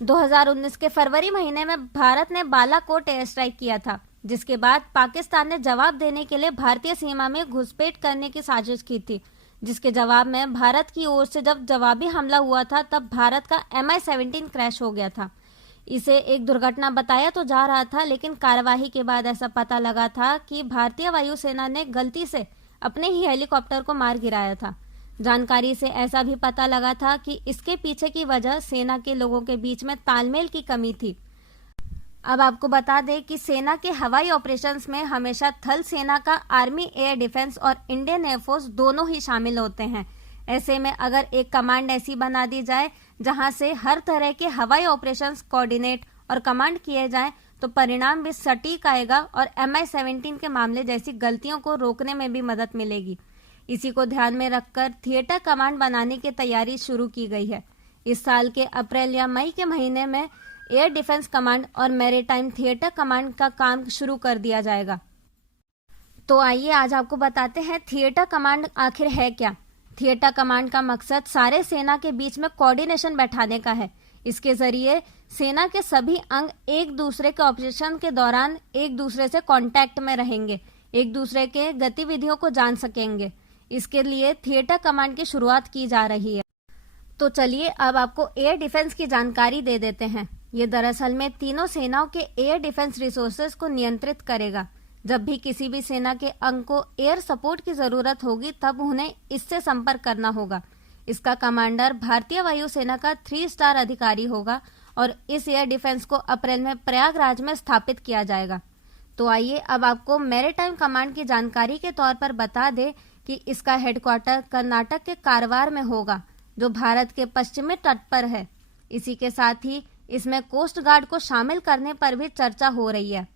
2019 के फरवरी महीने में भारत ने बालाकोट एयर स्ट्राइक किया था, जिसके बाद पाकिस्तान ने जवाब देने के लिए भारतीय सीमा में घुसपैठ करने की साजिश की थी, जिसके जवाब में भारत की ओर से जब जवाबी हमला हुआ था तब भारत का MI-17 क्रैश हो गया था। इसे एक दुर्घटना बताया तो जा रहा था, लेकिन कार्यवाही के बाद ऐसा पता लगा था कि भारतीय वायुसेना ने गलती से अपने ही हेलीकॉप्टर को मार गिराया था। जानकारी से ऐसा भी पता लगा था कि इसके पीछे की वजह सेना के लोगों के बीच में तालमेल की कमी थी। अब आपको बता दें कि सेना के हवाई ऑपरेशंस में हमेशा थल सेना का आर्मी एयर डिफेंस और इंडियन एयरफोर्स दोनों ही शामिल होते हैं। ऐसे में अगर एक कमांड ऐसी बना दी जाए जहां से हर तरह के हवाई ऑपरेशंस कोऑर्डिनेट और कमांड किए जाएं, तो परिणाम भी सटीक आएगा और MI-17 के मामले जैसी गलतियों को रोकने में भी मदद मिलेगी। इसी को ध्यान में रखकर थिएटर कमांड बनाने की तैयारी शुरू की गई है। इस साल के अप्रैल या मई के महीने में एयर डिफेंस कमांड और मैरीटाइम थिएटर कमांड का काम शुरू कर दिया जाएगा। तो आइए आज आपको बताते हैं थिएटर कमांड आखिर है क्या। थिएटर कमांड का मकसद सारे सेना के बीच में कोऑर्डिनेशन बैठाने का है। इसके जरिए सेना के सभी अंग एक दूसरे के ऑपरेशन के दौरान एक दूसरे से कांटेक्ट में रहेंगे, एक दूसरे के गतिविधियों को जान सकेंगे। इसके लिए थिएटर कमांड की शुरुआत की जा रही है। तो चलिए अब आपको एयर डिफेंस की जानकारी दे देते हैं। ये दरअसल में तीनों सेनाओं के एयर डिफेंस रिसोर्सेज को नियंत्रित करेगा। जब भी किसी भी सेना के अंग को एयर सपोर्ट की जरूरत होगी तब उन्हें इससे संपर्क करना होगा। इसका कमांडर भारतीय वायुसेना का 3 स्टार अधिकारी होगा और इस एयर डिफेंस को अप्रैल में प्रयागराज में स्थापित किया जाएगा। तो आइए अब आपको मैरीटाइम कमांड की जानकारी के तौर पर बता दें कि इसका हेडक्वार्टर कर्नाटक के कारवार में होगा, जो भारत के पश्चिमी तट पर है। इसी के साथ ही इसमें कोस्ट गार्ड को शामिल करने पर भी चर्चा हो रही है।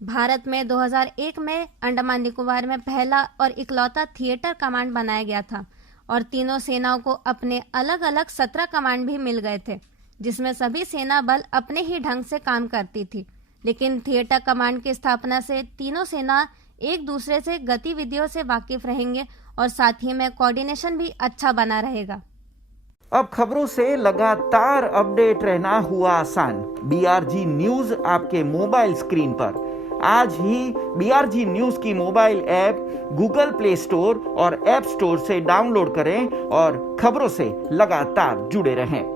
भारत में 2001 में अंडमान निकोबार में पहला और इकलौता थिएटर कमांड बनाया गया था और तीनों सेनाओं को अपने अलग अलग 17 कमांड भी मिल गए थे, जिसमें सभी सेना बल अपने ही ढंग से काम करती थी। लेकिन थिएटर कमांड की स्थापना से तीनों सेना एक दूसरे से गतिविधियों से वाकिफ रहेंगे और साथ ही में कोऑर्डिनेशन भी अच्छा बना रहेगा। अब खबरों से लगातार अपडेट रहना हुआ आसान। BRG न्यूज आपके मोबाइल स्क्रीन पर। आज ही BRG न्यूज की mobile app Google play store और ऐप स्टोर से डाउनलोड करें और खबरों से लगातार जुड़े रहें।